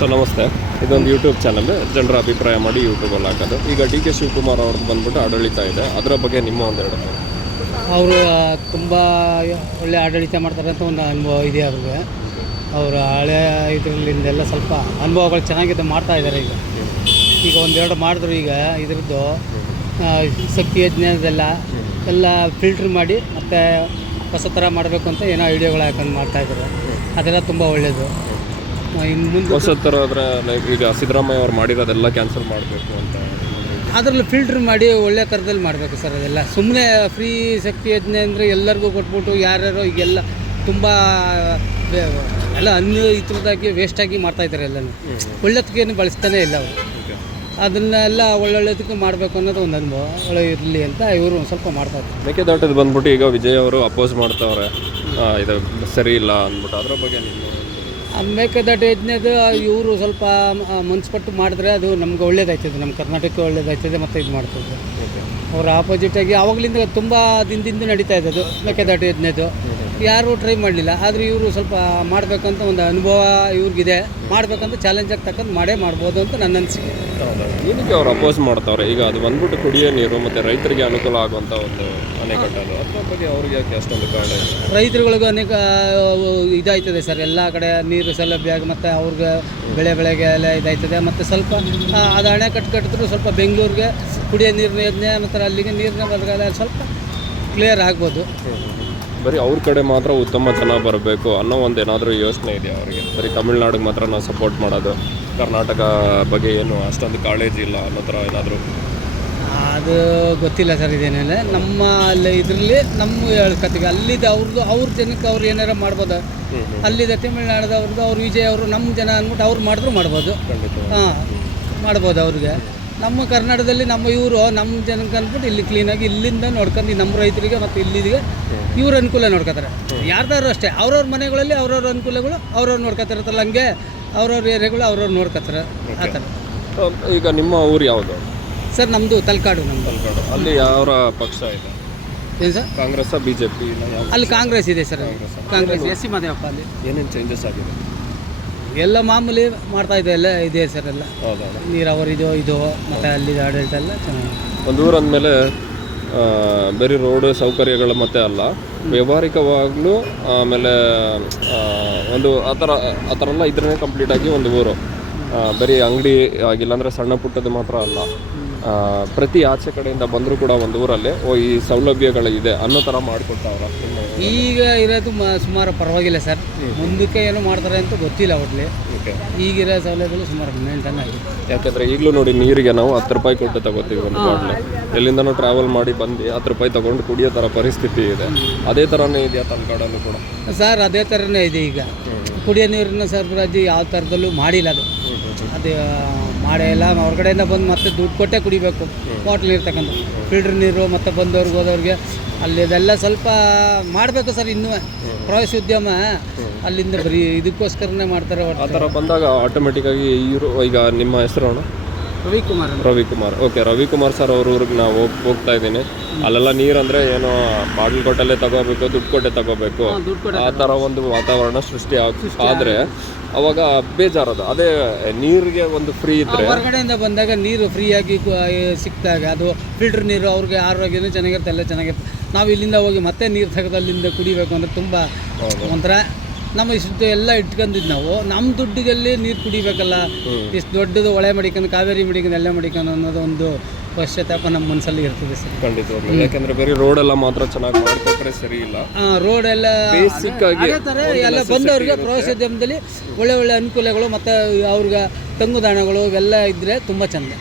So ನಮಸ್ತೆ, ಇದೊಂದು YouTube channel, ಜನರ ಅಭಿಪ್ರಾಯ ಮಾಡಿ ಯೂಟ್ಯೂಬಲ್ಲಿ ಹಾಕೋದು. ಈಗ ಡಿ ಕೆ ಶಿವಕುಮಾರ್ ಅವ್ರದ್ದು ಬಂದ್ಬಿಟ್ಟು ಆಡಳಿತ ಇದೆ, ಅದರ ಬಗ್ಗೆ ನಿಮ್ಮ ಒಂದೆರಡು. ಅವರು ತುಂಬ ಒಳ್ಳೆ ಆಡಳಿತ ಮಾಡ್ತಾರೆ ಅಂತ ಒಂದು ಅನುಭವ ಇದೆ ಅವ್ರಿಗೆ. ಅವರು ಹಳೆ ಇದರಲ್ಲಿಂದೆಲ್ಲ ಸ್ವಲ್ಪ ಅನುಭವಗಳು ಚೆನ್ನಾಗಿದೆ, ಮಾಡ್ತಾ ಇದ್ದಾರೆ. ಈಗ ಒಂದೆರಡು ಮಾಡಿದ್ರು. ಈಗ ಇದ್ರದ್ದು ಶಕ್ತಿ ಯಜ್ಞದೆಲ್ಲ ಎಲ್ಲ ಫಿಲ್ಟ್ರ್ ಮಾಡಿ ಮತ್ತು ಹೊಸ ಥರ ಮಾಡಬೇಕು ಅಂತ ಏನೋ ಐಡಿಯಾಗಳು ಹಾಕೊಂಡು ಮಾಡ್ತಾಯಿದ್ದಾರೆ. ಅದೆಲ್ಲ ತುಂಬ ಒಳ್ಳೆಯದು. ಇನ್ನು ಮುಂದೆ ಹೊಸ ಥರ ಆದರೆ ಈಗ ಸಿದ್ದರಾಮಯ್ಯ ಅವ್ರು ಮಾಡಿರೋದೆಲ್ಲ ಕ್ಯಾನ್ಸಲ್ ಮಾಡಬೇಕು ಅಂತ ಅದರಲ್ಲಿ ಫಿಲ್ಟ್ರ್ ಮಾಡಿ ಒಳ್ಳೆ ಥರದಲ್ಲಿ ಮಾಡಬೇಕು ಸರ್. ಅದೆಲ್ಲ ಸುಮ್ಮನೆ ಫ್ರೀ ಶಕ್ತಿ ಯಜ್ಞ ಅಂದರೆ ಎಲ್ಲರಿಗೂ ಕೊಟ್ಬಿಟ್ಟು ಯಾರ್ಯಾರೋ ಈಗೆಲ್ಲ ತುಂಬ ಎಲ್ಲ ಇತರದಾಗಿ ವೇಸ್ಟಾಗಿ ಮಾಡ್ತಾಯಿದ್ದಾರೆ. ಎಲ್ಲನೂ ಒಳ್ಳೆದಕ್ಕೇನು ಬಳಸ್ತಾನೆ ಇಲ್ಲ ಅವರು. ಅದನ್ನೆಲ್ಲ ಒಳ್ಳೊಳ್ಳೆದಕ್ಕೆ ಮಾಡಬೇಕು ಅನ್ನೋದು ಒಂದು ಅನುಭವ ಒಳ್ಳೆ ಇರಲಿ ಅಂತ ಇವರು ಒಂದು ಸ್ವಲ್ಪ ಮಾಡ್ತಾಯಿದ್ದಾರೆ. ಮೇಕೆದಾಟದ ಬಂದ್ಬಿಟ್ಟು ಈಗ ವಿಜಯ್ ಅವರು ಅಪೋಸ್ ಮಾಡ್ತಾವ್ರೆ, ಇದು ಸರಿ ಇಲ್ಲ ಅಂದ್ಬಿಟ್ಟು. ಅದರ ಬಗ್ಗೆ ನಿಮ್ಮ ಮೇಕೆದಾಟು ಯಜ್ಞದ ಇವರು ಸ್ವಲ್ಪ ಮನಸ್ಪಟ್ಟು ಮಾಡಿದ್ರೆ ಅದು ನಮ್ಗೆ ಒಳ್ಳೇದಾಯ್ತದೆ, ನಮ್ಮ ಕರ್ನಾಟಕಕ್ಕೆ ಒಳ್ಳೇದಾಯ್ತದೆ ಮತ್ತು ಇದು ಮಾಡ್ತದೆ. ಅವ್ರ ಆಪೋಸಿಟಾಗಿ ಆವಾಗಲಿಂದ ತುಂಬ ದಿನದಿಂದ ನಡೀತಾ ಇದ್ದದು ಮೇಕೆದಾಟು ಯಜ್ಞದ್ದು. ಯಾರೂ ಟ್ರೈ ಮಾಡಲಿಲ್ಲ, ಆದರೆ ಇವರು ಸ್ವಲ್ಪ ಮಾಡಬೇಕಂತ ಒಂದು ಅನುಭವ ಇವ್ರಿಗಿದೆ. ಮಾಡಬೇಕಂತ ಚಾಲೆಂಜಾಗಿ ತಕ್ಕಂದು ಮಾಡೇ ಮಾಡ್ಬೋದು ಅಂತ ನನ್ನ ಅನಿಸಿಕೆ. ಏನಕ್ಕೆ ಅವ್ರು ಅಪೋಸ್ ಮಾಡ್ತಾವ್ರೆ? ಈಗ ಅದು ಬಂದ್ಬಿಟ್ಟು ಕುಡಿಯೋ ನೀರು ಮತ್ತು ರೈತರಿಗೆ ಅನುಕೂಲ ಆಗುವಂಥ ಒಂದು ಅಣೆಕಟ್ಟದು, ಅದ್ರ ಬಗ್ಗೆ ಅವ್ರಿಗೆ ಯಾಕೆ ಅಷ್ಟೊಂದು ಕಾರಣ? ರೈತರುಗಳಿಗೂ ಅನೇಕ ಇದಾಯ್ತದೆ ಸರ್. ಎಲ್ಲ ಕಡೆ ನೀರು ಸೌಲಭ್ಯ ಮತ್ತು ಅವ್ರಿಗೆ ಬೆಳೆಗೆ ಎಲ್ಲ ಇದಾಯ್ತದೆ. ಮತ್ತು ಸ್ವಲ್ಪ ಅದು ಅಣೆಕಟ್ಟು ಕಟ್ಟಿದ್ರು ಸ್ವಲ್ಪ ಬೆಂಗಳೂರಿಗೆ ಕುಡಿಯೋ ನೀರಿನ ಯೋಜನೆ ಮತ್ತು ಅಲ್ಲಿಗೆ ನೀರಿನ ಬದಲಾಗ ಸ್ವಲ್ಪ ಕ್ಲಿಯರ್ ಆಗ್ಬೋದು. ಬರೀ ಅವ್ರ ಕಡೆ ಮಾತ್ರ ಉತ್ತಮ ಜನ ಬರಬೇಕು ಅನ್ನೋ ಒಂದು ಏನಾದರೂ ಯೋಚನೆ ಇದೆಯಾ ಅವರಿಗೆ? ಬರೀ ತಮಿಳ್ನಾಡಿಗೆ ಮಾತ್ರ ನಾವು ಸಪೋರ್ಟ್ ಮಾಡೋದು, ಕರ್ನಾಟಕ ಬಗ್ಗೆ ಏನು ಅಷ್ಟೊಂದು ಕಾಳಜಿ ಇಲ್ಲ ಅನ್ನೋ ಥರ ಏನಾದರೂ? ಅದು ಗೊತ್ತಿಲ್ಲ ಸರ್. ಇದೇನೆಲ್ಲ ನಮ್ಮ ಅಲ್ಲಿ ಇದರಲ್ಲಿ ನಮ್ಮ ಹೇಳ್ಕತ್ತೀವಿ. ಅಲ್ಲಿದ್ದು ಅವ್ರ ಜನಕ್ಕೆ ಅವ್ರು ಏನಾರು ಮಾಡ್ಬೋದು. ಅಲ್ಲಿದ್ದ ತಮಿಳ್ನಾಡದವ್ರದ್ದು ಅವ್ರು ವಿಜಯ್ ಅವರು ನಮ್ಮ ಜನ ಅಂದ್ಬಿಟ್ಟು ಅವ್ರು ಮಾಡಿದ್ರು ಮಾಡ್ಬೋದು. ಮಾಡ್ಬೋದು ಅವ್ರಿಗೆ. ನಮ್ಮ ಕರ್ನಾಟಕದಲ್ಲಿ ನಮ್ಮ ಇವರು ನಮ್ಮ ಜನಕ್ಕೆ ಅಂದ್ಬಿಟ್ಟು ಇಲ್ಲಿ ಕ್ಲೀನಾಗಿ ಇಲ್ಲಿಂದ ನೋಡ್ಕೊಂಡು ನಮ್ಮ ರೈತರಿಗೆ ಮತ್ತು ಇಲ್ಲಿಗೆ ಇವ್ರ ಅನುಕೂಲ ನೋಡ್ಕೊತಾರೆ. ಯಾರ್ದಾರು ಅಷ್ಟೇ ಅವ್ರವ್ರ ಮನೆಗಳಲ್ಲಿ ಅವ್ರವ್ರ ಅನುಕೂಲಗಳು ಅವ್ರವ್ರು ನೋಡ್ಕೊತಿರತ್ತಲ್ಲ, ಹಂಗೆ ಅವ್ರವ್ರ ಏರಿಯಾಗಳು ಅವ್ರವ್ರು ನೋಡ್ಕೊತಾರೆ ಆ ಥರ. ಈಗ ನಿಮ್ಮ ಊರು ಯಾವುದು ಸರ್? ನಮ್ಮದು ತಲಕಾಡು. ಅಲ್ಲಿ ಯಾವ ಪಕ್ಷ ಇದೆ? ಏನು ಸರ್? ಕಾಂಗ್ರೆಸ್, BJP? ಅಲ್ಲಿ ಕಾಂಗ್ರೆಸ್ ಇದೆ sir. Congress S C Mahadevappa. ಅಲ್ಲಿ ಏನೇನು ಚೇಂಜಸ್ ಆಗಿದೆ? ಎಲ್ಲ ಮಾಮೂಲಿ ಮಾಡ್ತಾ ಇದೆ, ಎಲ್ಲ ಇದೆ ಸರ್. ಎಲ್ಲ ಹೌದಾ? ನೀರಾವರಿ ಇದು ಮತ್ತು ಅಲ್ಲಿದ್ದು ಆಡಳಿತ ಎಲ್ಲ ಚೆನ್ನಾಗಿ. ಒಂದು ಊರು ಅಂದಮೇಲೆ ಬರೀ ರೋಡ್ ಸೌಕರ್ಯಗಳು ಮತ್ತೆ ಅಲ್ಲ, ವ್ಯಾವಹಾರಿಕವಾಗಲೂ ಆಮೇಲೆ ಒಂದು ಆ ಥರ ಎಲ್ಲ ಇದ್ರೇ ಕಂಪ್ಲೀಟ್ ಆಗಿ ಒಂದು ಊರು. ಬರೀ ಅಂಗಡಿ ಆಗಿಲ್ಲ ಅಂದರೆ ಸಣ್ಣ ಪುಟ್ಟದ್ದು ಮಾತ್ರ ಅಲ್ಲ, ಪ್ರತಿ ಆಚೆ ಕಡೆಯಿಂದ ಬಂದರೂ ಕೂಡ ಒಂದು ಊರಲ್ಲಿ ಈ ಸೌಲಭ್ಯಗಳಿದೆ ಅನ್ನೋ ಥರ ಮಾಡಿಕೊಟ್ಟವ್ರ. ಈಗ ಇರೋದು ಸುಮಾರು ಪರವಾಗಿಲ್ಲ ಸರ್. ಮುಂದಕ್ಕೆ ಏನೋ ಮಾಡ್ತಾರೆ ಅಂತ ಗೊತ್ತಿಲ್ಲ. ಒಟ್ಲಿ ಈಗಿರೋ ಸೌಲಭ್ಯಗಳು ಸುಮಾರು ಮೇಂಟೈನ್ ಆಗಿದೆ. ಯಾಕೆಂದರೆ ಈಗಲೂ ನೋಡಿ, ನೀರಿಗೆ ನಾವು 10 ರೂಪಾಯಿ ಕೊಟ್ಟು ತಗೋತೀವಿ ಒಂದು ಬಾಟ್ಲು. ಎಲ್ಲಿಂದನೂ ಟ್ರಾವೆಲ್ ಮಾಡಿ ಬಂದು 10 ರೂಪಾಯಿ ತೊಗೊಂಡು ಕುಡಿಯೋ ಥರ ಪರಿಸ್ಥಿತಿ ಇದೆ. ಅದೇ ಥರನೇ ಇದೆಯಾ ತಲಕಾಡಲ್ಲೂ ಕೂಡ? ಸರ್ ಅದೇ ಥರನೇ ಇದೆ. ಈಗ ಕುಡಿಯೋ ನೀರಿನ ಸರಬರಾಜು ಯಾವ ಥರದಲ್ಲೂ ಮಾಡಿಲ್ಲ. ಅದು ಮಾಡೇ ಇಲ್ಲ. ಹೊರಗಡೆಯಿಂದ ಬಂದು ಮತ್ತೆ ದುಡ್ಡು ಕೊಟ್ಟೇ ಕುಡಿಬೇಕು. ಬಾಟ್ಲ್ ನೀರು ತಗೊಂಡು ಫಿಲ್ಟ್ರ್ ನೀರು ಮತ್ತು ಬಂದವ್ರಿಗೆ ಹೋದವ್ರಿಗೆ ಅಲ್ಲಿದೆಲ್ಲ ಸ್ವಲ್ಪ ಮಾಡಬೇಕು ಸರ್. ಇನ್ನೂ ಪ್ರವಾಸೋದ್ಯಮ ಅಲ್ಲಿಂದ ಬರೀ ಇದಕ್ಕೋಸ್ಕರನೇ ಮಾಡ್ತಾರೆ. ಆ ಥರ ಬಂದಾಗ ಆಟೋಮೆಟಿಕ್ಕಾಗಿ ಈಗ ನಿಮ್ಮ ಹೆಸರು? ರವಿಕುಮಾರ್. ಓಕೆ, ರವಿಕುಮಾರ್ ಸರ್ ಅವ್ರ ಊರಿಗೆ ನಾವು ಹೋಗ್ತಾ ಇದ್ದೀನಿ. ಅಲ್ಲೆಲ್ಲ ನೀರಂದರೆ ಏನೋ ಬಾಟ್ಲ್ ಕೊಟ್ಟಲ್ಲೇ ತಗೋಬೇಕು, ದುಡ್ಡು ಕೊಟ್ಟೆ ತಗೋಬೇಕು, ಆ ಥರ ಒಂದು ವಾತಾವರಣ ಸೃಷ್ಟಿ ಆದರೆ ಅವಾಗ ಬೇಜಾರದು. ಅದೇ ನೀರಿಗೆ ಒಂದು ಫ್ರೀ ಇದ್ದರೆ, ಹೊರಗಡೆಯಿಂದ ಬಂದಾಗ ನೀರು ಫ್ರೀಯಾಗಿ ಸಿಕ್ಕಿದಾಗ ಅದು ಫಿಲ್ಟ್ರ್ ನೀರು ಅವ್ರಿಗೆ ಆರೋಗ್ಯನೂ ಚೆನ್ನಾಗಿರುತ್ತೆ, ಎಲ್ಲ ಚೆನ್ನಾಗಿರುತ್ತೆ. ನಾವು ಇಲ್ಲಿಂದ ಹೋಗಿ ಮತ್ತೆ ನೀರು ತೆಗೆದು ಅಲ್ಲಿಂದ ಕುಡಿಬೇಕು ಅಂದರೆ ತುಂಬ ಒಂಥರ ನಮ್ಮ ಇಷ್ಟು ಎಲ್ಲ ಇಟ್ಕೊಂಡಿದ್ದು ನಾವು ನಮ್ಮ ದುಡ್ಡಿಗಲ್ಲಿ ನೀರು ಕುಡಿಬೇಕಲ್ಲ. ಇಷ್ಟು ದೊಡ್ಡದು ಹೊಳೆ ಮಡಿಕೊಂಡು, ಕಾವೇರಿ ಮಡಿಕೊಂಡು, ಎಲ್ಲ ಮಡಿಕೊಂಡು ಅನ್ನೋದು ಒಂದು ಪಶ್ಚಾತ್ತಾಪ ನಮ್ಮ ಮನಸ್ಸಲ್ಲಿ ಇರ್ತದೆ ಸರ್. ಖಂಡಿತವಾಗ್ಲೂ. ಯಾಕೆಂದರೆ ಬೇರೆ ರೋಡೆಲ್ಲ ಮಾತ್ರ ಚೆನ್ನಾಗಿ ಮಾಡಿಕೊಟ್ರೆ ಸರಿ ಇಲ್ಲ. ರೋಡ್ ಎಲ್ಲ ಬೇಸಿಕ್ ಆಗಿ ಎಲ್ಲ ಬಂದವ್ರಿಗೆ ಪ್ರವಾಸೋದ್ಯಮದಲ್ಲಿ ಒಳ್ಳೆ ಅನುಕೂಲಗಳು ಮತ್ತು ಅವ್ರಿಗೆ ತಂಗುದಾಣಗಳು ಇವೆಲ್ಲ ಇದ್ದರೆ ತುಂಬ ಚೆಂದ.